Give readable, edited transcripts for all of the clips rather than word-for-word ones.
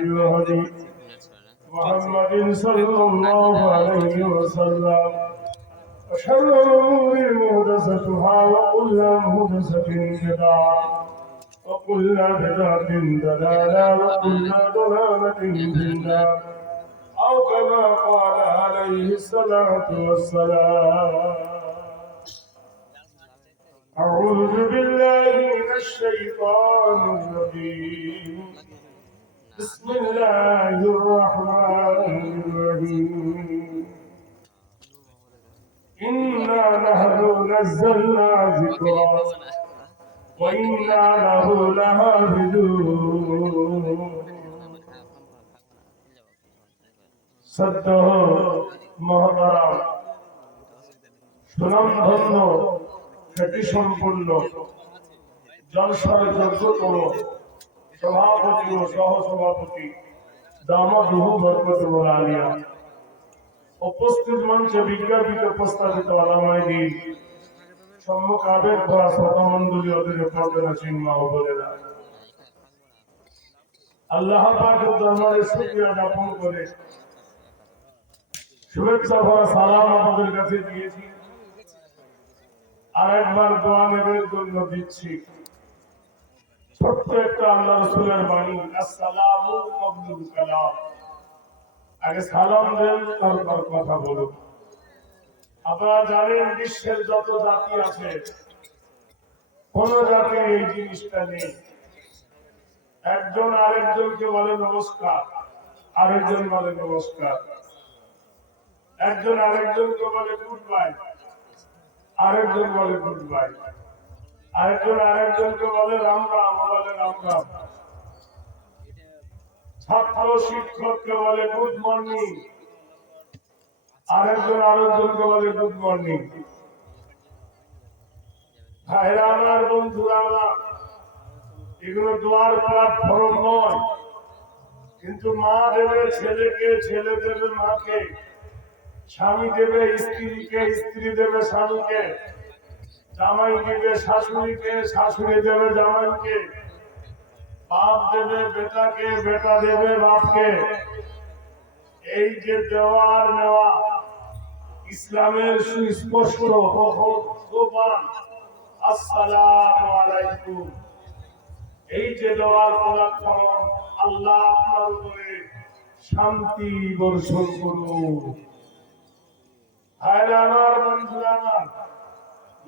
هدي محمد صلى الله عليه وسلم وشر الأمور محدثاتها وكل محدثة بدعة وكل بدعة ضلالة وكل ضلالة في النار أو كما قال عليه الصلاة والسلام. أعوذ بالله من الشيطان الرجيم. بسم الله الرحمن الرحيم. إنا نحن نزلنا ذكرا وإنا له لحافظون. সদ্যহ মহতারাম সুনামধন্য খ্যাতি সম্পন্ন জলসার যোগ্যতম সভাপতি ও সহসভাপতি দামাত রুহু বরকতুল আলিয়া, উপস্থিত মঞ্চে বিজ্ঞাপিত প্রস্তাবিত আলামায়ে দ্বীন, সম্মুখ আবেগ ভরা শ্রোতামণ্ডলী অধীনে পর্দানাসীন মা ও বোনেরা, আল্লাহ পাকের দরবারে শুকরিয়া জ্ঞাপন করে শুভেচ্ছা ভরা সালাম আমাদের কাছে দিয়েছি। আর একবার দোয়া নেবের জন্য দিচ্ছি। ছোট্ট একটা আল্লাহ রাসূলের বাণী, আসসালামু কবলুল কালাম। আগে সালাম দেন, তারপর কথা বলুন। আপনারা জানেন বিশ্বের যত জাতি আছে কোন জাতির এই জিনিসটা নেই। একজন আরেকজনকে বলে নমস্কার, আরেকজন বলে নমস্কার। একজন আরেকজনকে বলে গুড বাই, আরেকজন বলে গুড বাই। আরেকজন আরেকজনকে বলে রাম রাম, বলে রাম রাম। ছাত্র শিক্ষককে বলে গুড মর্নিং, আরেকজন আরেকজনকে বলে গুড মর্নিং। ভাইরা আমার, বন্ধুরা আমার, এগুলো দোয়ার প্ল্যাটফর্ম নয়। কিন্তু মা দেবে ছেলেকে, ছেলে দেবে মাকে, স্বামী দেবে স্ত্রীকে, স্ত্রী দেবে স্বামীকে, জামাই দেবে শাশুড়িকে, শাশুড়ি দেবে জামাইকে, বাপ দেবে বেটাকে, বেটা দেবে বাপকে। এই যে দেওয়ার নেওয়া, ইসলামের সুস্পষ্ট সোপান আসসালামু আলাইকুম। এই যে দেওয়ার প্ল্যাটফর্ম, আল্লাহ আপনার উপরে শান্তি বর্ষণ করুন। ভাইরা আমার, বন্ধুরা আমার,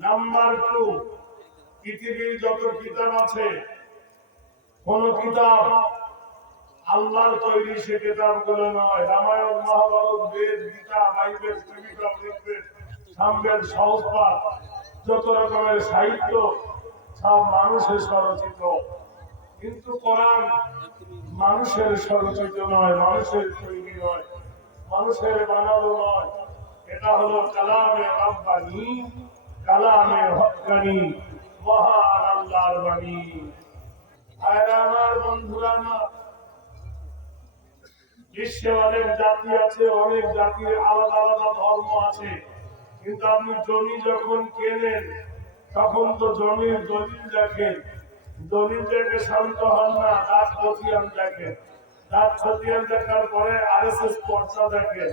নাম্বার 2, পৃথিবীর যত কিতাব আছে কোন কিতাব আল্লাহর তৈরি সে কিতাবগুলো নয়। রামায়ণ, মহাভারত, বেদ, গীতা, বাইবেল, ত্রিপিটক, ঋগ্বেদ, সামবেদ, সহস্রপাঠ, যত রকমের সাহিত্য সব মানুষের স্বরচিত। কিন্তু কোরআন মানুষের স্বরচিত নয়, মানুষের তৈরি নয়, মানুষের বানানো নয়। এটা হলো কালামে রাব্বানী, কালামে হক্কানি, মহান আল্লাহর বাণী। ভাইরা আমার, বন্ধুরা আমার, বিশ্বে অনেক জাতি আছে, অনেক জাতির আলাদা আলাদা ধর্ম আছে। কিন্তু আপনি জমি যখন কেনেন তখন তো জমির দলিল দেখেন। দলিল দেখে শান্ত হন না, দাঁত খতিয়ান দেখেন। দাঁত খতিয়ান দেখার পরে RSS পর্চা দেখেন,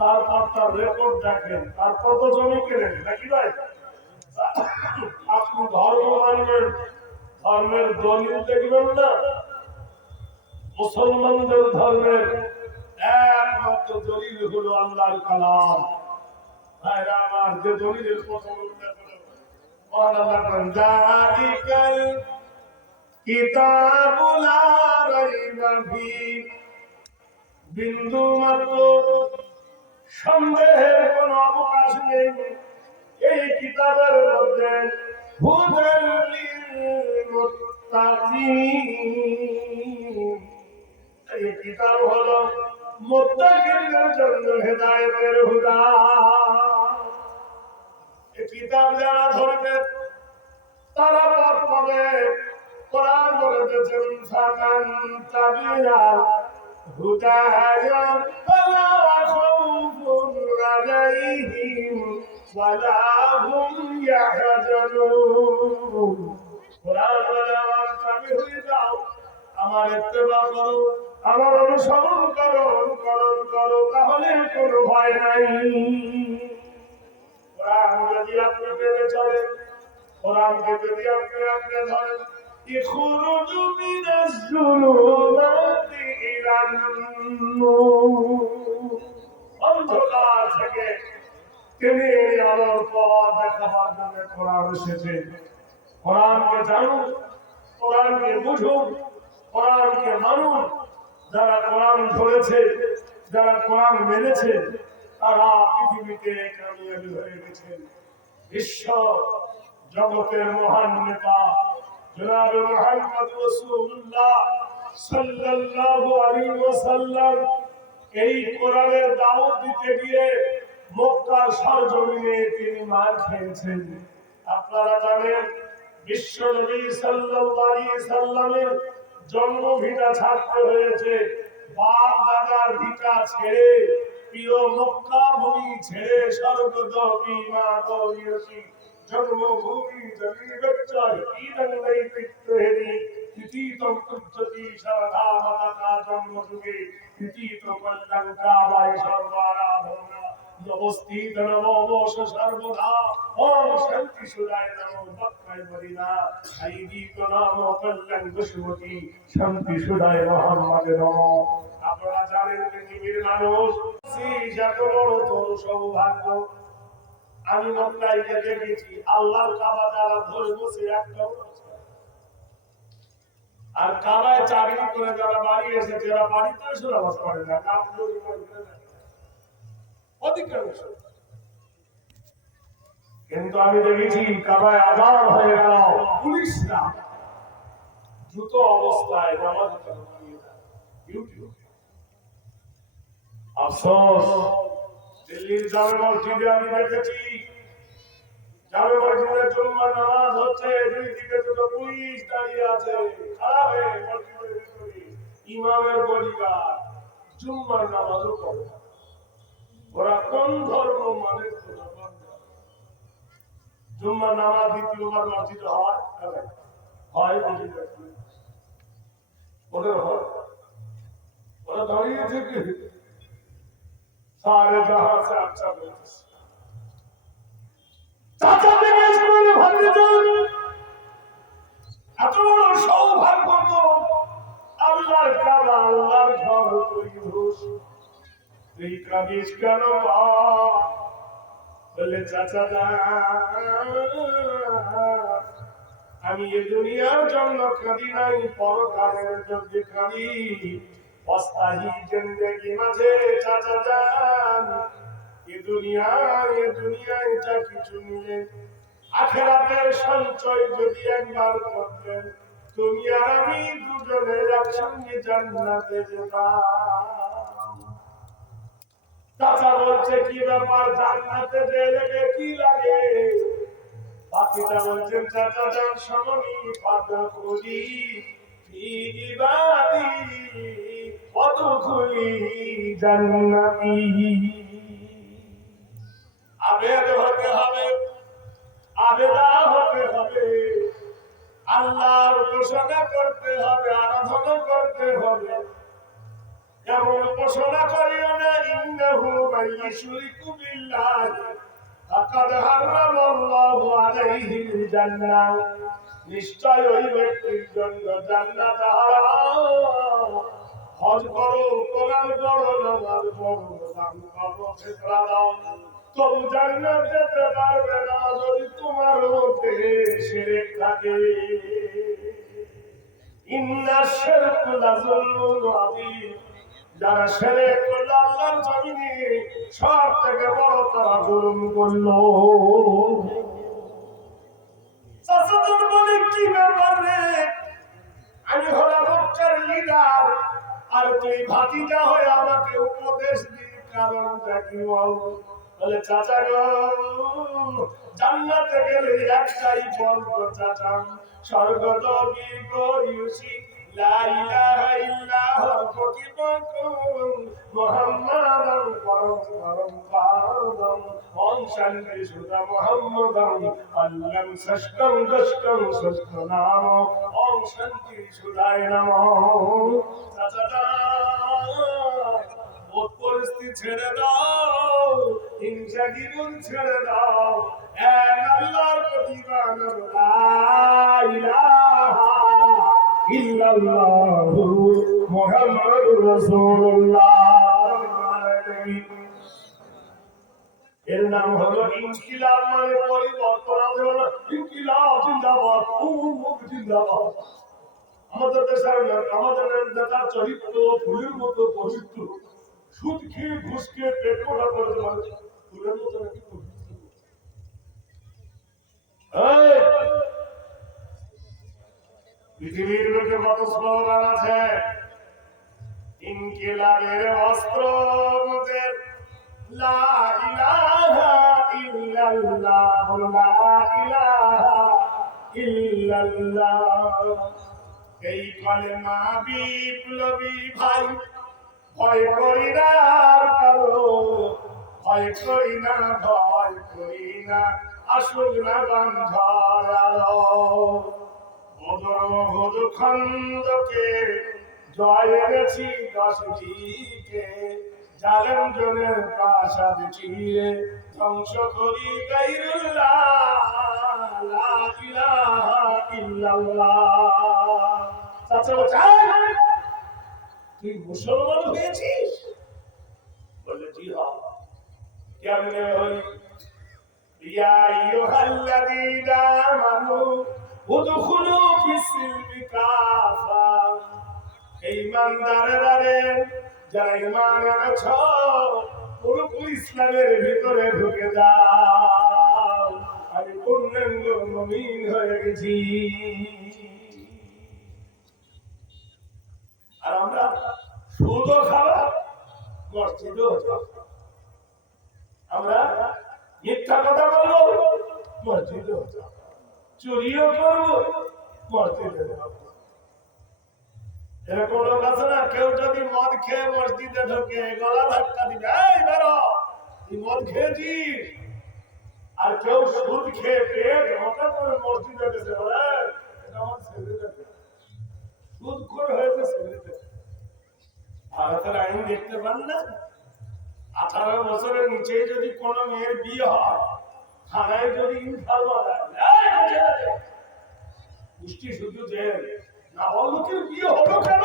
তারপর তার রেকর্ড দেখেন, তারপর তো জমি কেনেন, নাকি ভাই? আপনি ধর্ম মানবেন, ধর্মের দলিল দেখবেন না। মুসলমানদের ধর্মের একমাত্র দলিল হলো আল্লাহর কালাম। ভাইরা আমার, যে দলিলের প্রথম উল্লেখ হলো মহান আল্লাহ বলেন, যালিকাল কিতাবু লা রাইবা ফীহি, বিন্দু মাত্র সন্দেহের কোন অবকাশ নেই এই কিতাবের মধ্যে হুদাল লিল মুত্তাকিন। এই কিতাব হলো মুত্তাকিনদের জন্য হেদায়েতের হুদা। এই কিতাব যারা ধরবে তারা পথ পাবে। কোরআন বলেছেন, ফামান তাবিআ হুদায়া ফালা খাউফুন আলাইহিম ওয়ালা হুম ইয়াহজানুন। কোরআন বলে, আমার তাবি হয়ে যাও, আমার ইত্তেবা করো, আমার অনুসরণ করো, অনুকরণ করো, তাহলে কোনো ভয় নাই। কোরআন যদি আপনি মেনে চলেন, কোরআনকে যদি আপনি ধরেন, ইখরুজু মিনাজ যুলুমাতি ইলান নূর, অন্ধকার থেকে টেনে আলোর পথ দেখাবার জন্য কোরআন এসেছে। কোরআনকে জানুন, কোরআনকে বুঝুন, কোরআনকে মানুন। যারা কোরআন ধরেছে, যারা কোরআন মেনেছে, তারা পৃথিবীতে কামিয়াবি হয়ে গেছেন। বিশ্ব জগতের মহান নেতা জনাবে মুহাম্মদ রাসূলুল্লাহ সাল্লাল্লাহু আলাইহি ওয়াসাল্লাম এই কোরআনের দাওয়াত দিতে গিয়ে মক্কার সরজমিনে তিনি মার খেয়েছেন। আপনারা জানেন বিশ্ব নবী সাল্লাল্লাহু আলাইহি সাল্লামের জন্মভিটা ছাড়তে হয়েছে, বাপ দাদার ভিটা ছেড়ে, প্রিয় মক্কা ভূমি ছেড়ে, স্বর্গদপি মা গৌরী জন্মভূমি জমি বেচ্চার ইদঙ্গই পিত্তেরি তিতিতম কুজ্জতি সারধা মাতা জন্মযুগে তিতিত কল্যাণকা বাই সর্বারাধনা অবস্থিত নববর্ষ সর্বদা ওম শান্তি সুদায় নমো ভক্তায় মরিনা আইদিত নাম কল্যাণ বসুমতি শান্তি সুদায় মোহাম্মদ নমো। আপনারা জানেন পৃথিবীর মানুষ যত বড় তোর সৌভাগ্য। আমি মক্কায় দেখেছি আল্লাহর কাবা যারা ধরে বসে একটাও, আর কাবায় চাকরি করে যারা বাড়ি এসেছে এরা বাড়িতে এসে নামাজ পড়ে না, অধিকাংশ। কিন্তু আমি দেখেছি কাবায় আজান হয়ে গেল, পুলিশরা দ্রুত অবস্থায় নামাজ আফসোস দিল্লির জামে মসজিদে আমি দেখেছি, জামে মসজিদে জুম্মার নামাজ হচ্ছে, দুই দিকে দুটো পুলিশ দাঁড়িয়ে আছে, খাড়া হয়ে মসজিদের ভিতরে ইমামের বডিগার্ড জুম্মার নামাজও পড়ে। ওরা কোন ধর্ম মানে জুম্মার নামাজ দ্বিতীয়বার মসজিদে হয় হয় ওদের হয়, ওরা দাঁড়িয়ে থেকে सारे जहां से अच्छा बोलते চাচা থেকে স্কুলে ভাবতে যান, এত বড় সৌভাগ্য তো আল্লাহর কাবা, আল্লাহর ঘর তৈরি হোস, এই কামিজ কেন বলে চাচা আমি এ দুনিয়ার জন্য কাঁদি নাই, পরকালের জন্য কাঁদি। অস্থায়ী জিন্দেগি মাঝে চাচা যান, এ দুনিয়ায় যা কিছু মিলে আখিরাতের সঞ্চয় যদি একবার করতেন, তুমি আর আমি দুজনের একসঙ্গে জান্নাতে যেতাম। চাচা বলছে কি ব্যাপার, জান্নাতে গেলে কি লাগে? বাকিটা বলছেন চাচা যান শোনি পাদ খুলি ইবাদি অদখুলি জান্নাতি। আবেদ হতে হবে, আবেদা হতে হবে, আল্লাহর উপাসনা করতে হবে, আরাধনা করতে হবে। এমন উপাসনা করিও না ইন্নাহু মাইয়ুশরিকু বিল্লাহি ফাকাদ হারামাল্লাহু আলাইহিল জান্নাহ, নিশ্চয় ওই ব্যক্তির জন্য জান্নাত হারাম। হজ করো, কোরআন পড়ো, নামাজ পড়ো, দান করো, ফিতরা দাও, তবু জান্নাত যেতে পারবে না যদি তোমার মধ্যে শিরক থাকে। ইন্নাশ শিরকা লাযুলমুন আযীম, যারা শিরক করল আল্লাহর জমিনে সব থেকে বড় তারা জুলুম করলো। সাসুদুর বলে কি ব্যাপার রে, আমি হলাম মক্কার লিডার আর তুই ভাতিজা হয়ে আমাকে উপদেশ দিন, কারণটা কি বল? বলে চাচা গো, জান্নাতে গেলে একটাই ফল গো চাচা, স্বর্গদপি গরিয়সি লা ইলাহা ইল্লাল্লাহু মুহাম্মাদুর পরম ওম শান্তি সুধা মুহাম্মদম আল্লাম সষ্টম দষ্টম সষ্ট নাম ওম শান্তি সুধায় নমঃ। চাচা ওর পরিস্থিতি ছেড়ে দাও, হিংসা জীবন ছেড়ে দাও, এক আল্লাহর প্রতি মানো, লা ইলাহা ইল্লাল্লাহু মুহাম্মাদুর রাসূলুল্লাহ। এর নাম হলো ইনকিলাব, মানে পরিবর্তন। আমরা ইনকিলাব জিন্দাবাদ, উম্মত জিন্দাবাদ। আমাদের দেশের আমাদের নেতার চরিত্র ফুলের মতো পবিত্র, সুদ খেয়ে ঘুষ খেয়ে পেট মোটা করে দেওয়ার ফুলের মতো নাকি পবিত্র। পৃথিবীর বুকে কত স্লোগান আছে, ইনকিলাবের অস্ত্র আমাদের লা ইলাহা ইল্লাল্লাহ, লা ইলাহা ইল্লাল্লাহ। এই কালেমা বিপ্লবী ভাই, ভয় করি না কারো, ভয় করি না, ভয় করি না, আসুক না বান্ধার আলো। বদর মহদ খন্দকে জয় এনেছি 10 দিকে, জালেম জনের প্রাসাদ চিরে ধ্বংস করি গায়রুল্লাহ, লা ইলাহা ইল্লাল্লাহ। চাচা চাই তুই মুসলমান হয়েছিস? বলে জি হ্যাঁ। কেমনে হই? ইয়া আইয়ুহাল্লাযীনা আমানু উদখুলু ফিস-সিলমি কাফা। এই ইমানদারেরা, যারা ঈমান এনেছো, পুরোপুরি ইসলামের ভিতরে ঢুকে যাও, আমি পূর্ণাঙ্গ মুমিন হয়ে গেছি। আর আমরা সুদও খাওয়া, মসজিদও যাবো, আমরা মিথ্যা কথা বলবো, মসজিদও যাবো, চুরিও করবো, মসজিদে যাবো। এরকম লোক আছে না, কেউ যদি মদ খেয়ে মসজিদে ঢোকে, গলা ধাক্কা দিবে, এই বেরো, তুই মদ খেয়েছিস। আর কেউ সুদ খেয়ে পেট মোটা করে মসজিদে গেছে, বলে এটা আমার ছেলে দেখে, সুদ করে হয়েছে ছেলে দেখে। ভারতের আইন দেখতে পান না, 18 বছরের নিচে যদি কোনো মেয়ের বিয়ে হয়, থানায় যদি ইনফাল মারায়, পুষ্টি শুধু জেল। নাবালকের বিয়ে হলো কেন?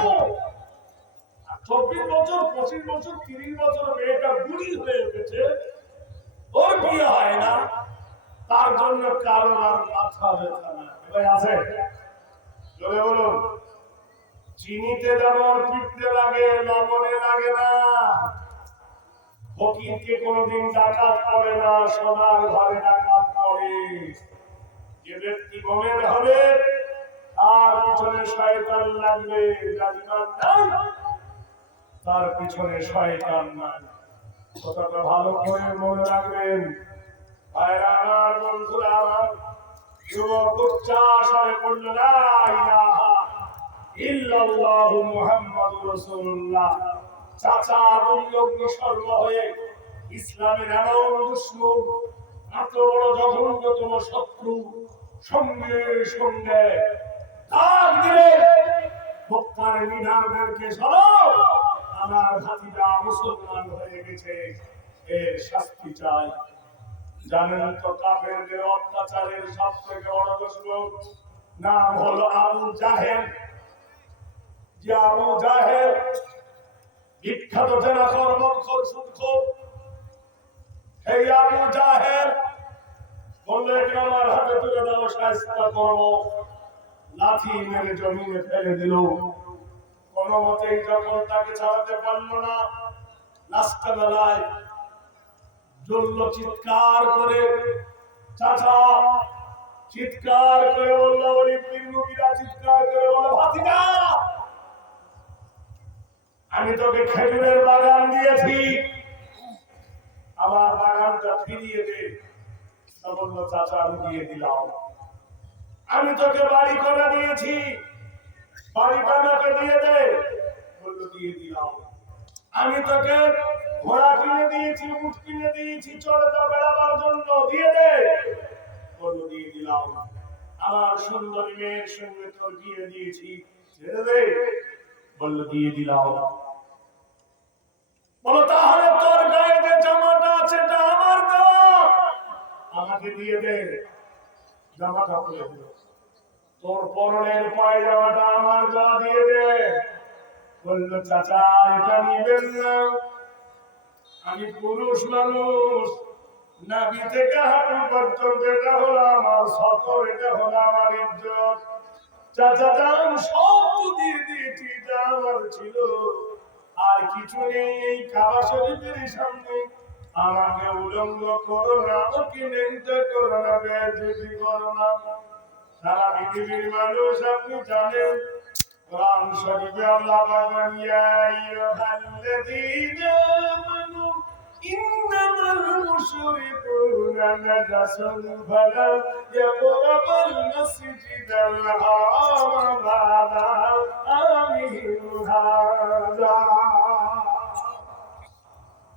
24 বছর, 25 বছর, 30 বছর মেয়েটা বুড়ি হয়ে গেছে, ওর বিয়ে হয় না, তার জন্য কারণ আর মাথা ব্যথা না। এবার আছে চলে বলুন, চিনিতে যেমন পিঁপড়ে লাগে, লবণে লাগে না। ফকিরকে কোনোদিন ডাকাত করে না, সোনার ঘরে ডাকাত করে। যে ব্যক্তি মোমেন হবে, তার পিছনে শয়তান লাগবে, তার পিছনে শয়তান নাই। কথাটা ভালো করে মনে রাখবেন। ভাইরা আমার, বন্ধুরা আমার, যুবক উচ্চাসরে পড়ল লা ইলাহা ইল্লাল্লাহু মুহাম্মাদুর রাসূলুল্লাহ। চাচা অগ্নি স্বর্গ হয়ে ইসলামের এমন দুশমন, এত বড় জঘন্যতম শত্রু, সঙ্গে সঙ্গে ডাক দিলে মক্কার লিডারদেরকে, শোনো, আমার ভাতিজা মুসলমান হয়ে গেছে, এর শাস্তি চাই। জানেন তো কাফেরদের অত্যাচারের সবথেকে বড় দুশমন নাম হলো আবু জাহেল। যে আবু জাহেল বিখ্যাত জেনাখোর, মদখোর, সুদখোর, সেই আবু জাহেল বললে এটা আমার হাতে তুলে দাও, শায়েস্তা করবো। লাঠি মেরে জমিনে ফেলে দিল। কোনো মতেই যখন তাকে ছাড়াতে পারলো না, লাস্টটা বেলায় জ্বলল চিৎকার করে, চাচা চিৎকার করে বলল, ওলিদ বিন মুগীরা চিৎকার করে বলল, ভাতিজা আমি তোকে খেজুরের বাগান দিয়েছি, আমার বাগানটা ফিরিয়ে দে। বলল, চাচা আমি দিয়ে দিলাম। আমি তোকে বাড়ি করে দিয়েছি, বাড়িটা আমাকে দিয়ে দে। বলল, দিয়ে দিলাম। আমি তোকে ঘোড়া কিনে দিয়েছি, উট কিনে দিয়েছি, চলে যাও বেড়াবার জন্য, দিয়ে দে। বলল দিয়ে দিলাম। আমার সুন্দরী মেয়ের সঙ্গে তোর বিয়ে দিয়েছি, ছেড়ে দে। বলল দিয়ে দিলাম। বলো তাহলে তোর গায়ে যে জামাটা আছে এটা আমার দেওয়া, আমাকে দিয়ে দে। জামাটা খুলে দিল। তোর পরনের পায়জামাটা আমার দেওয়া, দিয়ে দে। বলল চাচা এটা নিবেন না, আমি পুরুষ মানুষ, নাভি থেকে হাঁটু পর্যন্ত এটা হলো আমার সতর, এটা হলো আমার ইজ্জত। চাচা দাম সব দিয়ে দিয়েছি যা আমার ছিল, আর কিছু নেই। এই কাবা শরীফের সামনে আমাকে উলঙ্গ করো না, আমাকে নেংটা করো না, বেয়াদবি করো না। সারা পৃথিবীর মানুষ আপনি জানেন, কোরআন শরীফে আল্লাহ বলেন ইয়া আইয়ুহাল্লাযীনা আমানু ইন্নামাল মুশরিকুনা নাজাসুন ফালা ইয়াকরাবুল মাসজিদাল হারাম বা'দা আমিহিম হাযা।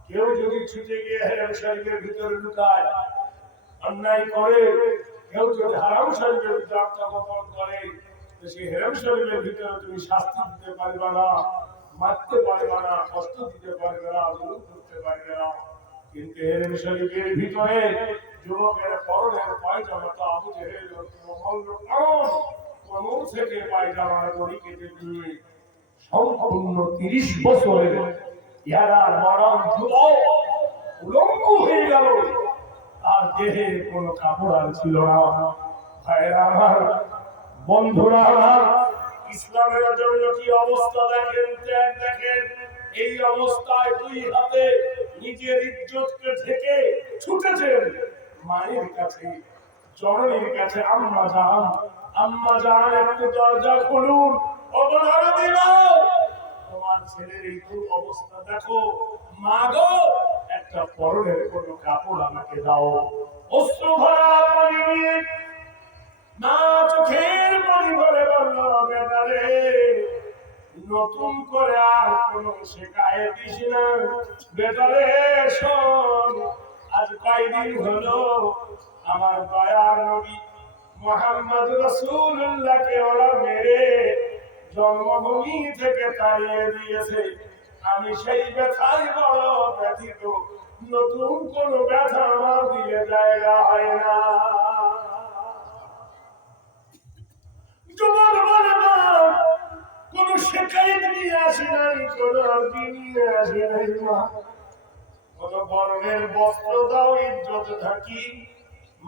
কেউ যদি ছুটে গিয়ে হারাম শরীফের ভিতরে ঢুকায়, অন্যায় করে, কেউ যদি হারাম শরীফের ভিতরে আত্মগোপন করে, সেই হেরাম শরীরের ভিতরে তুমি শাস্তি দিতে পারবে না, মারতে পারবে না, কষ্ট দিতে পারবে না, জুলুম করতে পারবে না। কিন্তু হেরাম শরীরের ভিতরে যুবকের পরনের পায়জামাটা আবু জেহেল কোমর থেকে পায়জামার দড়ি কেটে দিয়ে সম্পূর্ণ 30 বছরের ইয়ারা মরণ যুবক উলঙ্গ হয়ে গেল, আর দেহে কোনো কাপড় আর ছিল না। ভাইরা আমার, বন্ধুরা আমার, ইসলামের জন্য কি অবস্থা দেখেন, ত্যাগ দেখেন। এই অবস্থায় দুই হাতে নিজের ইজ্জতকে ঢেকে ছুটেছেন মায়ের কাছে, জননীর কাছে। আম্মা জান, আম্মা জান একটু দরজা খুলুন, অবধারণ দিল, তোমার ছেলের এই অবস্থা দেখো। মা গো, একটা পরনের কোনো কাপড় আমাকে দাও। অশ্রু ভরা পানি নিয়ে মা চোখের পানি ভরে বলল, বেটা রে, নতুন করে আর কোন শেখায় দিস না। বেটা রে শোন, আজ কয়দিন হলো আমার দয়ার নবী মুহাম্মদ রাসূলুল্লাহকে ওরা মেরে জন্মভূমি থেকে তাড়িয়ে দিয়েছে। আমি সেই ব্যথায় বড় ব্যথিত, নতুন কোন ব্যথা আমার দিলে জায়গা হয় না। যুবক বলে না, কোন শেখায়ত নিয়ে আসে নাই, কোন আরবি নিয়ে আসে নাই, কোন বরণের বস্ত্র দাও, ইজ্জত থাকি।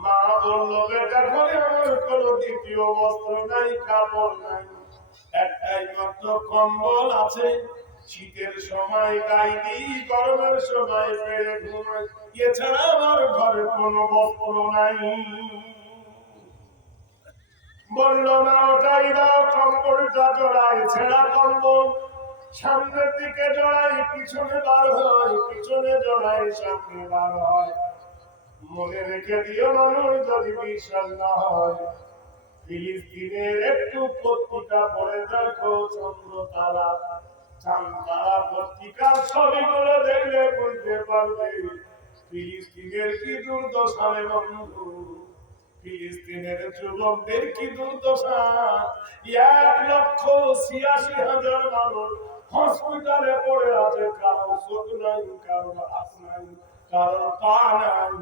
মা বলল, বেটা করে আমার কোন দ্বিতীয় বস্ত্র নাই, কাপড় নাই, একটাই মাত্র কম্বল আছে। শীতের সময় গায়ে দিই, গরমের সময় পেরে ঘুমাই, এছাড়া আমার ঘরে কোনো বস্ত্র নাই। বলল না, ওটাই দাও, কম্বলটা জড়াই, ছেঁড়া কম্বল সামনের দিকে জড়াই, পিছনে বার হয়, পিছনে জড়াই, সামনে বার হয়। মনে রেখে দিও, মানুষ যদি বিশ্বাস না হয়, ফিলিস্তিনের একটু পত্রিকা পড়ে দেখো, চন্দ্র তারা, চাঁদ তারা পত্রিকার ছবিগুলো দেখলে বুঝতে পারবে ফিলিস্তিনের কি দুর্দশা রে বন্ধু, ফিলিস্তিনের যুবকদের কি দুর্দশা। 1,86,000 মানুষ হসপিটালে পড়ে আছে, কারো চোখ নাই, কারো হাত নাই, কারো পা নাই,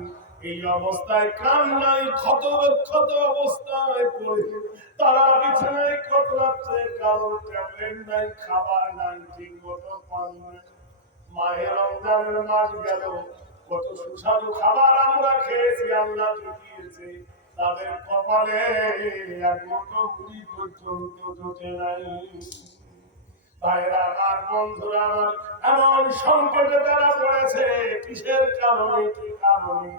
এই অবস্থায় কান নাই, ক্ষত ক্ষত অবস্থায় পড়ে তারা বিছানায় কতরাচ্ছে, কারো ট্যাবলেট নাই, খাবার নাই, ঠিক মতো পানি নাই। মায়ের রমজানের মাস গেল, কত সুস্বাদু খাবার আমরা খেয়েছি, আল্লাহ জুটিয়েছে, তাদের কপালে একমাত্র মুড়ি পর্যন্ত জোটে নাই। ভাইরা আমার, বন্ধুরা আমার, এমন সংকটে তারা পড়েছে, কিসের কারণে, কি কারণে,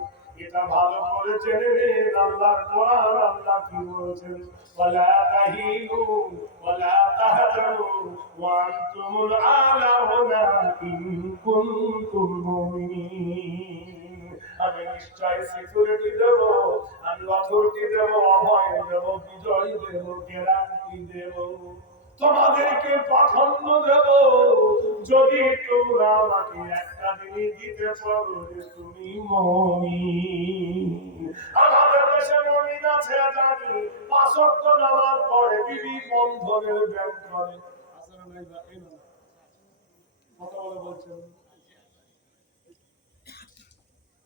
এটা ভালো করে জেনে নিন। আল্লাহর কোরআন, আল্লাহ কি বলেছেন, ওয়ালা তাহিনু ওয়ালা তাহজানু ওয়া আনতুমুল আ'লাউনা ইন কুনতুম মুমিনিন। আমি নিশ্চয় সিকিউরিটি দেব, আমি অথরিটি দেব, অভয় দেব, বিজয় দেব, গ্যারান্টি দেব, তোমাদেরকে প্রাধান্য দেব, যদি তোমরা আমাকে একটা জিনিস দিতে পারো যে তুমি মুমিন। আমাদের দেশে মুমিন আছে জানি, 5 ওয়াক্ত নামাজ পড়ে, বিবি বন্ধনের ব্যায়াম করে, আছে না নাই? এই না কথা বলছেন।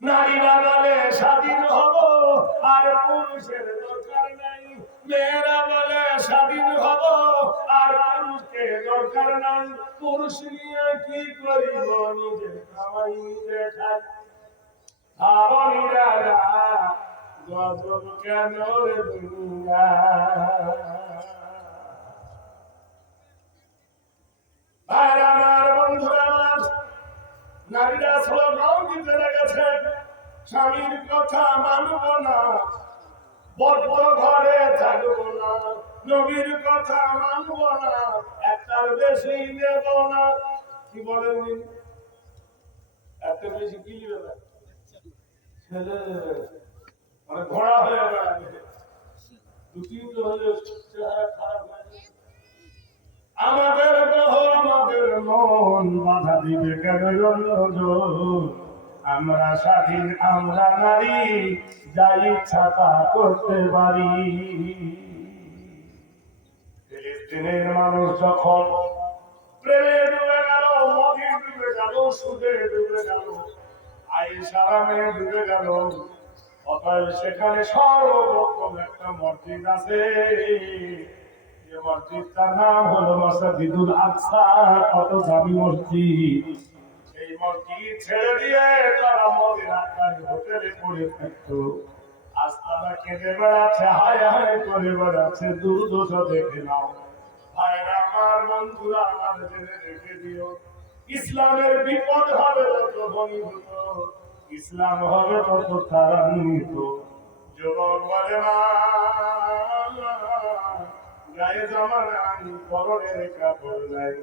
নারীরা বলে স্বাধীন হব আর পুরুষের দরকার নাই, মেয়েরা বলে স্বাধীন হব আর পুরুষকে দরকার নাই। পুরুষ নিয়ে কি করিব, নিজের কামাই নিজে খাই। ভাবনিরা গজব কেন রে দুনিয়া। আর আমার বন্ধুরা, আমার নারীরা স্লোগান দিতে লেগেছে, স্বামীর কথা মানব না, বদ্ধ ঘরে থাকবো না, নবীর কথা মানব না, একটার বেশি নেব না। কি বলেন? একটা বেশি কি নেবে না, ছেলে মানে ঘোড়া হয়ে বেড়াবে, 2-3 হলে চেহারা খারাপ হয়। আমাদের দেহ আমাদের মন বাধা দিবে কেন? আমরা স্বাধীন, আমরা নারী, যা ইচ্ছা তা করতে পারি। ফিলিস্তিনের মানুষ যখন প্রেমে ডুবে গেল, মদে ডুবে গেল, সুদে ডুবে গেল, আইসারামে ডুবে গেল, অতএব সেখানে সর্বপ্রথম একটা মসজিদ আছে, যে মসজিদটার নাম হলো মসজিদুল আকসা। কত দামি মসজিদ! এই মসজিদ ছেড়ে দিয়ে তারা মদিনার হোটেলে পড়ে থাকতো। আজ তারা কেঁদে বেড়াচ্ছে, হায় হায় করে বেড়াচ্ছে। দুর্দশা দেখে নাও ভাইরা, আমার বন্ধুরা, আমার জেনে রেখে দিও, ইসলামের বিপদ হবে তত ঘনীভূত, ইসলাম হবে তত ত্বরান্বিত। যুবক বলে মা, গায়ে জামা নাই, পরনের কাপড় নাই,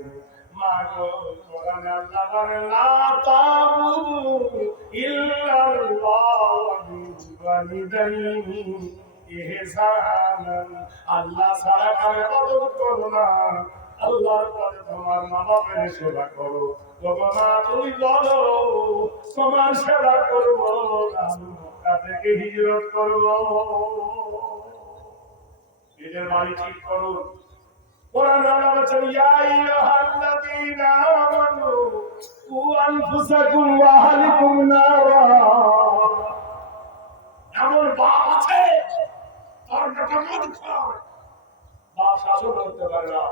মা গো কোরআনে আল্লাহ বলেন লা তাবুদু ইল্লাল্লাহ ওয়ালিদাইনি ইহসানান। আল্লাহ ছাড়া কারো ইবাদত করো না, আল্লাহর পরে তোমার মা বাবার সেবা করো। তবে মা তুমি বলো তোমার সেবা করবো না, মক্কা থেকে হিজরত করবো। নিজের বাড়ি ঠিক করুন। কোরআন আল্লাহ বলেছেন ইয়া আইয়ুহাল্লাযীনা আমানু কু আনফুসাকুম ওয়া আহলিকুম নারা। এমন বাপ আছে তার বেটা মদ খায়, বাপ শাসন করতে পারে না।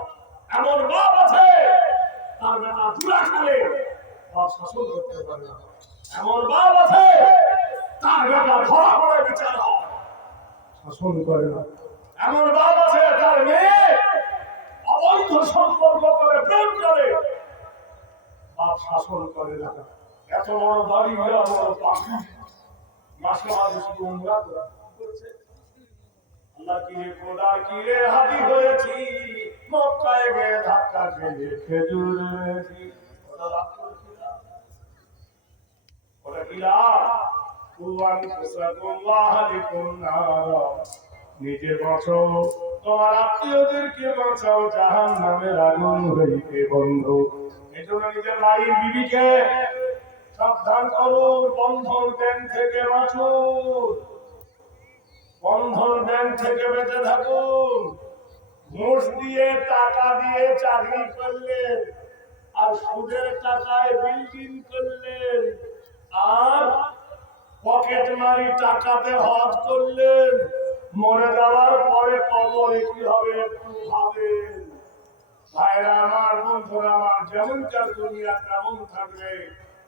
এমন বাপ আছে তার বেটা জুয়া খেলে, বাপ শাসন করতে পারে না। এমন বাপ আছে তার বেটা ধরা পড়ে বিচার হয়, শাসন করে না। এমন বাপ আছে তার মেয়ে অবৈধ সম্পর্ক করে প্রেম করে, বাপ শাসন করে না। এত বড় বাড়ি হয়ে বড় পাখি, মাসে মাসে শুধু উমরা করছে। আল্লাহ কি রে খোদার কি রে হাজি হয়েছি, মক্কায় গিয়ে ধাক্কা খেয়ে খেজুর হয়েছি। ওটা লাভ করছি না, ওটা কি লাভ? কুয়ান ফুসাকুম ওয়া আহলিকুম নারা। নিজে বাঁচো, তোমার আত্মীয়দেরকে বাঁচাও জাহান্নামের আগুন হইতে বন্ধু। এজন্য নিজের ভাই বিবিকে সাবধান করুন, বন্ধন ব্যাংক থেকে বাঁচুন, বন্ধন ব্যাংক থেকে বেঁচে থাকুন। ঘুষ দিয়ে টাকা দিয়ে চাকরি করলেন, আর সুদের টাকায় বিল্ডিং করলেন, আর পকেট মারি টাকাতে হজ করলেন। মরে যাওয়ার পরে কবরে কি হবে একটু ভাবেন। ভাইরা আমার, বন্ধুরা আমার, যেমনকার দুনিয়া তেমন থাকবে,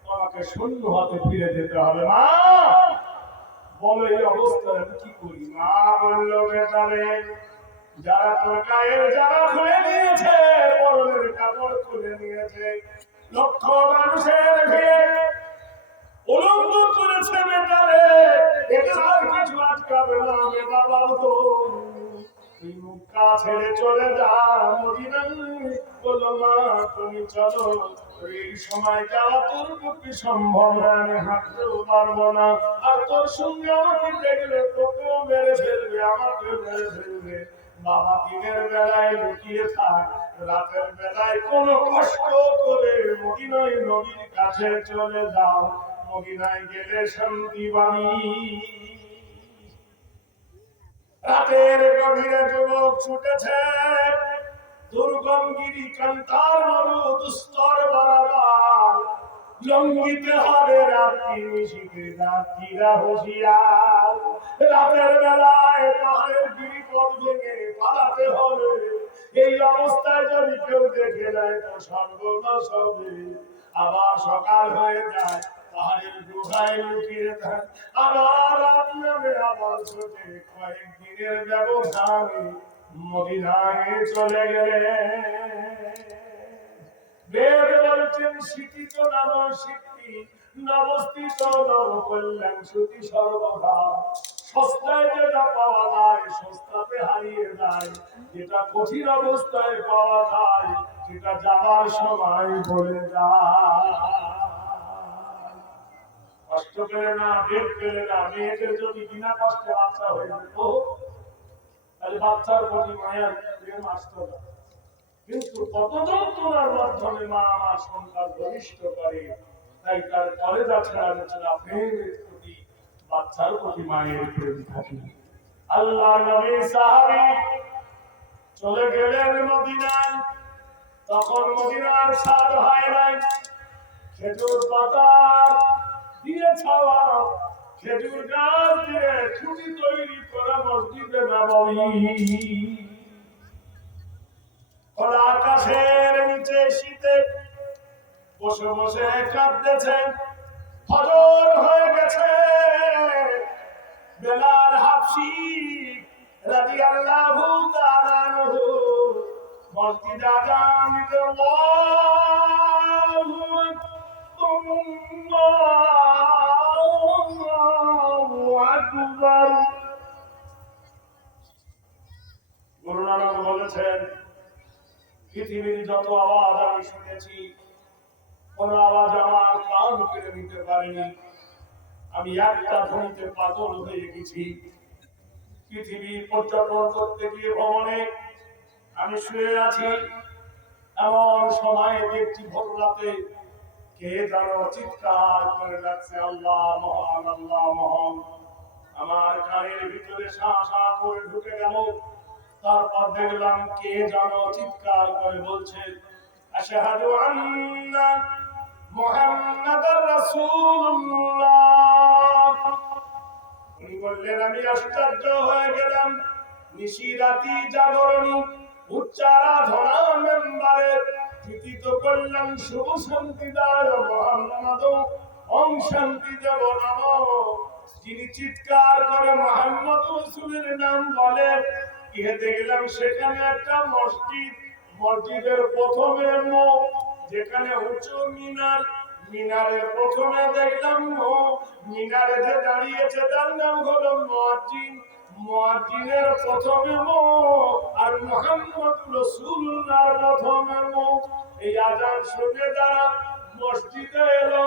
তোমাকে শূন্য হাতে ফিরে যেতে হবে। মা বলো এই অবস্থায় আমি কি করি? মা বললো বেটারে, যারা তোর গায়ের যারা খুলে নিয়েছে, পরনের কাপড় খুলে নিয়েছে, লক্ষ মানুষের ভিড়ে উলঙ্গ করেছে বেটারে, এটা আর কিছু আটকাবে না। বেটা বলতো তুই মক্কা ছেড়ে চলে যা মদিনায়। বললো মা তুমি চলো, এই সময় যাওয়া তোর পক্ষে সম্ভব না, আমি হাঁটতেও পারবো না, আর তোর সঙ্গে আমাকে দেখলে তোকেও মেরে ফেলবে, আমাকে মেরে ফেলবে। বাবা দিনের বেলায় লুকিয়ে থাক, রাতের বেলায় কোনো কষ্ট করে নয়, নবীর কাছে চলে যাও, মদিনায় গেলে শান্তি পাবি। রাতের গভীরে যুবক ছুটেছে দুর্গম গিরি কান্তার মরু দুস্তর বরাবর। জঙ্গিতে হবে রাত্রি নিশীথে, রাত্রিরা হুঁশিয়ার। রাতের বেলায় পাহাড়ের গিরিপথ ভেঙে পালাতে হবে। এই অবস্থায় যদি কেউ দেখে নেয় তো সর্বনাশ হবে। আবার সকাল হয়ে যায়, পাহাড়ের গুহায় লুকিয়ে থাকে, আবার রাত নামে, আবার ছোটে। কয়েকদিনের ব্যবধানে মদিনায় চলে গেলে বেদ বলছেন শীতিত নব শীতি, নবস্থিত নব কল্যাণ শ্রুতি সর্বদা। সস্তায় যেটা পাওয়া যায় সস্তাতে হারিয়ে যায়, যেটা কঠিন অবস্থায় পাওয়া যায় সেটা যাবার সময় বলে যায়। কষ্ট পেলে না, বেদ পেলে না, মেয়েদের যদি বিনা কষ্টে বাচ্চা হয়ে যেত তাহলে বাচ্চার প্রতি মায়ের প্রেম আসতো না। কিন্তু কত যন্ত্রণার মাধ্যমে মা আমার সন্তান ঘনিষ্ঠ করে, তাই তার কলেজা ছেড়া ছেড়া প্রেমের প্রতি, বাচ্চার প্রতি মায়ের প্রেম থাকে। আল্লাহ নবী সাহাবী চলে গেলেন মদিনায়। তখন মদিনার স্বাদ হয় নাই, খেজুর পাতা দিয়ে ছাওয়া, খেজুর গাছ দিয়ে খুঁটি তৈরি করা মসজিদে নববী। আকাশের নিচে শীতে বসে বসে কাঁদতেছে। ফজর হয়ে গেছে। বেলাল হাবশী রাদিয়াল্লাহু তাআলা আনহু মসজিদ আযান দিতে, আল্লাহু আকবার। গুরু নানক বলেছেন, পৃথিবীর যত আওয়াজ আমি শুনেছি, কোন আওয়াজ আমার কান কেড়ে নিতে পারেনি। আমি একটা ধ্বনিতে পাগল হয়ে গেছি। পৃথিবী পর্যটন করতে গিয়ে ভ্রমণে আমি শুয়ে আছি, এমন সময় দেখছি ভোর রাতে কে যেন চিৎকার করে ডাকছে, আল্লাহ মহান, আল্লাহ মহান। আমার কানের ভিতরে শা শা করে ঢুকে গেল। তারপর দেখলাম কে যেন চিৎকার করে বলছে, আশহাদু আন্না মুহাম্মাদার রাসূলুল্লাহ। উনি বললেন, আমি আশ্চর্য হয়ে গেলাম। নিশি রাতি জাগরণী উচ্চারাধনা মেম্বারে কৃতিত করলাম শুভ শান্তিদায় মুহাম্মাদ ওম শান্তি দেব নম। যিনি চিৎকার করে মুহাম্মদ রাসূলের নাম বলে, গিয়ে দেখলাম সেখানে একটা মসজিদ। মসজিদের প্রথমে যেখানে উঁচু মিনার, মিনারের প্রথমে দেখলাম মিনারে যে দাঁড়িয়েছে তার নাম হলো মুয়াজ্জিন। মুয়াজ্জিনের প্রথমে আর মুহাম্মদ রাসূলুল্লাহর প্রথমে। এই আযান শুনে যারা মসজিদে এলো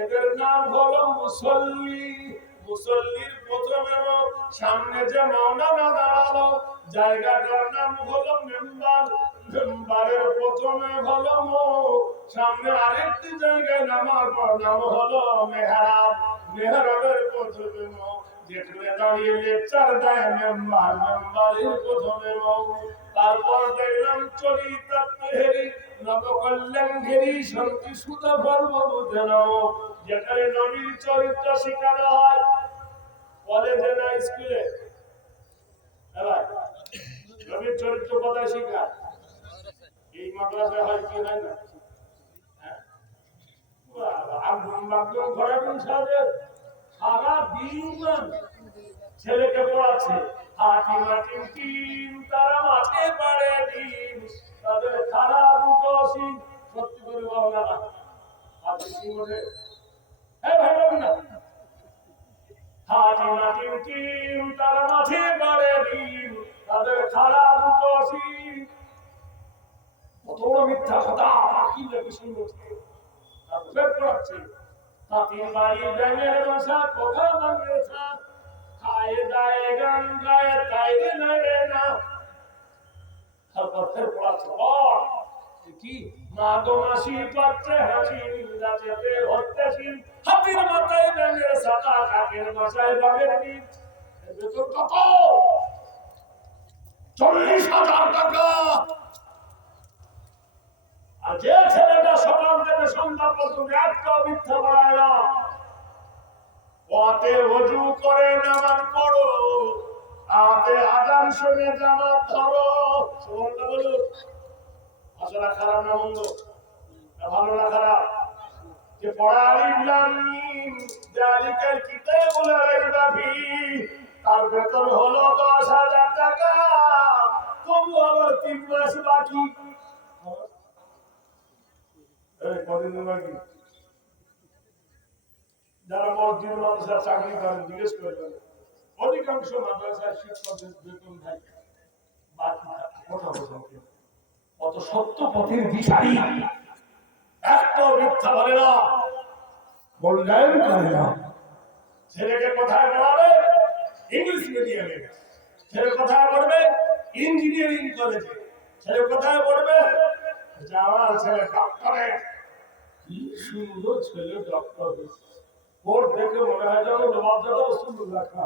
এদের নাম হলো মুসল্লি। মুসল্লির প্রথমে সামনে যে মাওলানা দাঁড়ালো জায়গাটার নাম হলো মেম্বার। মেম্বারের প্রথমে হলো সামনে আরেকটি জায়গায় নামার পর নাম হলো মেহরাব। মেহরাবের প্রথমে যেখানে দাঁড়িয়ে লেকচার দেয় মেম্বার, মেম্বারের প্রথমে। তারপর দেখলাম চরিতাত্মহেরি নবকল্যাণ ঘেরি শান্তি সুতা পর্ব বুঝে নাও, যেখানে নবীর চরিত্র শেখানো হয়। কলেজে না স্কুলে? নবীর চরিত্র কোথায় শেখায়? এই মাদ্রাসায় হয় কি হয় না? সারা দিন ছেলেকে পড়াচ্ছে, তারা মাঠে পারে ডিম, তাদের খারাপ উঠোসিন। সত্যি করে বলা না, তারা মাঠে পারে ডিম, তাদের খারাপ উঠোসিন। কত বড় মিথ্যা কথা! কি লাগে শুনবো? পড়াচ্ছে তাঁতির বাড়ি ব্যাঙের বাসা, কোথা বাংলা খায় দায় গান গায় তাই রে না। তারপর ফের পড়াচ্ছে কি মাগো মাসি পাচ্ছে হাসি রাজেতে হত্যেছি হাতির মাথায় ব্যাঙের ছাতা কাকের বাসায় বাঘের বীজ বেতন কত 40,000 টাকা আর যে ছেলেটা সকাল থেকে সন্ধ্যা পর্যন্ত একটা মিথ্যা বলায় না ওতে ওযু করে নামাজ পড়ো আতে আযান শুনে জামাত ধরো সুবহানাল্লাহ বলুন আসলে খারাপ না মন্দ ভালো না খারাপ যে পড়া আলিফ লাম মিম যালিকাল কিতাবুল রাইবা ফিহি তার বেতন হলো 10,000 টাকা তবু আবার 3 মাস বাকি এই কদিন বাকি যারা মসজিদ মাদ্রাসা চাকরি করেন জিজ্ঞেস করবেন অধিকাংশ মাদ্রাসায় শিক্ষকদের বেতন থাকে বাকি কথা বলতে কত সত্য পথের দিশারি একটা মিথ্যা বলে না মূল্যায়ন করে না ছেলেকে কোথায় পড়াবে ইংলিশ মিডিয়ামে ছেলে কোথায় পড়বে ইঞ্জিনিয়ারিং কলেজে ছেলে কোথায় পড়বে আমার ছেলে ডক্টরে কি সুন্দর ছেলে ডক্টর ওর দেখে মনে হয় যেন নবাবজাদা সুন্দর রাখা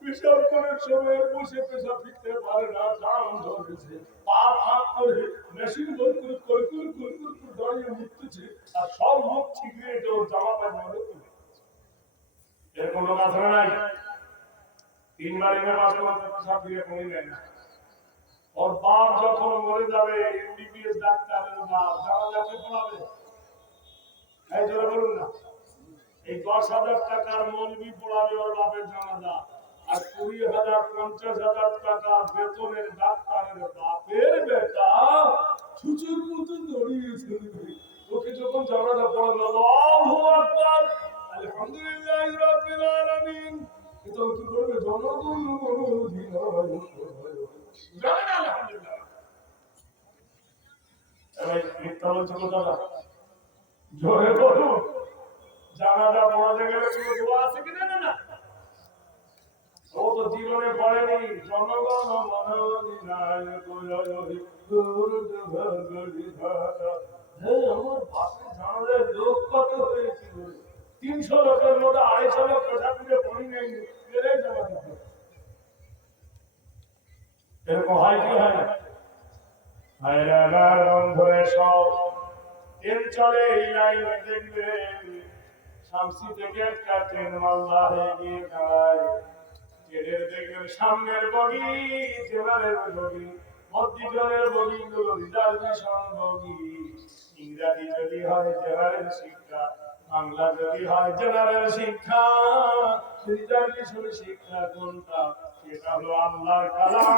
পেশাব করার সময় বসে পেশাব ফিরতে পারে না জাম ধরেছে পা ফাঁক করে মেশিন বল করে দাঁড়িয়ে মুততেছে আর সব মুখ ঠিকরে ওর জামা পায়জামা এরকম লোক আছে নাই 3 বার নামাজ পড়তে পেশাব দিয়ে পড়ে নেয় না ওর বাপ যখন মরে যাবে এমবিবিএস ডাক্তারের বাপ জানাজাকে পড়াবে এই জোরে বলুন না এই 10,000 টাকার মৌলবি পড়াবে ওর বাপের জানাজা আর 20,000 50,000 টাকা বেতনের ডাক্তারের বাপের বেটা ছুচুর মতো দড়িয়েছে ওকে যখন জানাজা পড়াবে আল্লাহু আকবার আলহামদুলিল্লাহি রাব্বিল আলামিন এটা কি করবে জনগণ জানেন আলহামদুলিল্লাহ এই মিথ্যা বলছে কথা জোরে বলুন জানাজা পড়াতে গেলে কোনো দোয়া আছে কি না না ও তো জীবনে পড়েনি জনগণ মনোধিনায়ক আমার পাশে জানাজার লোক কত হয়েছিল 300 লোকের মধ্যে 250 লোক পেশাবিতে পড়ি নেই এরাই জমা দিতে এরকম হয় কি হয় না হায়রানার বন্ধুরে সব ট্রেন চলে এই লাইনে দেখবেন শামসি থেকে একটা ট্রেন মালদা হয়ে গিয়ে দাঁড়ায় ট্রেনের দেখবেন সামনের বগি জেনারেল বগি মধ্যিজনের বগিগুলো রিজার্ভেশন বগি ইংরাজি যদি হয় জেনারেল শিক্ষা বাংলা যদি হয় জেনারেল শিক্ষা রিজার্ভেশন শিক্ষা কোনটা সেটা হলো আল্লাহর কালাম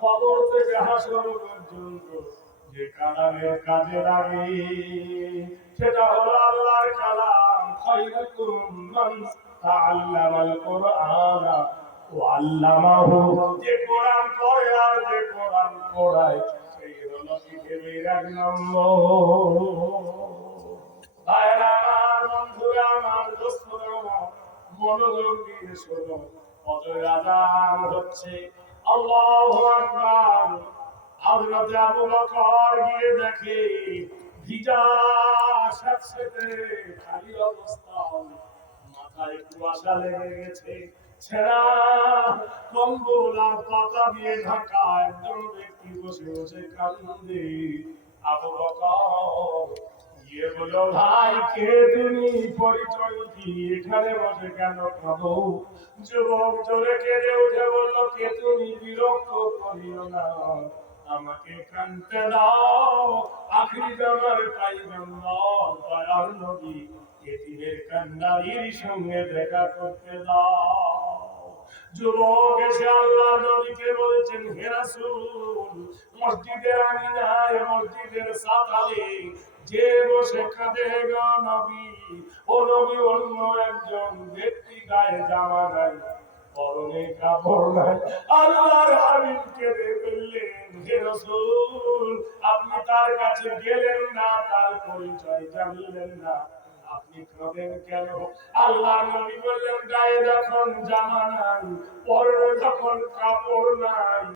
কবর থেকে হাসর পর্যন্ত যে কালামের কাজে লাগে সেটা হলো আল্লাহর কালাম খায়রুকুম মান তাআল্লামাল কুরআনা ওয়া আল্লামাহু যে কোরআন পড়ে আর যে কোরআন পড়ায় সেই হলো পৃথিবীর এক নম্বর ভাইরা আমার বন্ধুরা আমার দোস্তরা আমার মনোযোগ দিয়ে শোনো ফজরের আযান হচ্ছে আল্লাহু আকবার হযরত আবু বকর গিয়ে দেখে ভিজা সাথে খালি অবস্থা মাথায় কুয়াশা লেগে গেছে ছেঁড়া কম্বল আর পাতা দিয়ে ঢাকা একজন ব্যক্তি বসে বসে কান্দে আবু বকর গিয়ে বলল ভাই কে তুমি পরিচয় কি এখানে বসে কেন কাঁদো যুবক জোরে কেঁদে উঠে বলল কে তুমি বিরক্ত করিও না আমাকে কানতে দাও আখিরি জামার পয়গম্বর দয়ার নবী এতিমের কান্নারির সঙ্গে দেখা করতে দাও যুবক এসে আল্লাহর নবীকে বলেছেন হে রাসূল মসজিদের আঙিনায় মসজিদের সাতালে যে বসে কাঁদে গো নবী ও নবী অন্য একজন ব্যক্তি গায়ে জামা নাই পরনে কাপড় নাই আল্লাহর হাবিবকে বললেন হে রাসূল আপনি তার কাছে গেলেন না তার পরিচয় জানলেন না আপনি কাঁদেন কেন আল্লাহর নবী বললেন গায়ে যখন জামা নাই পরনে যখন কাপড় নাই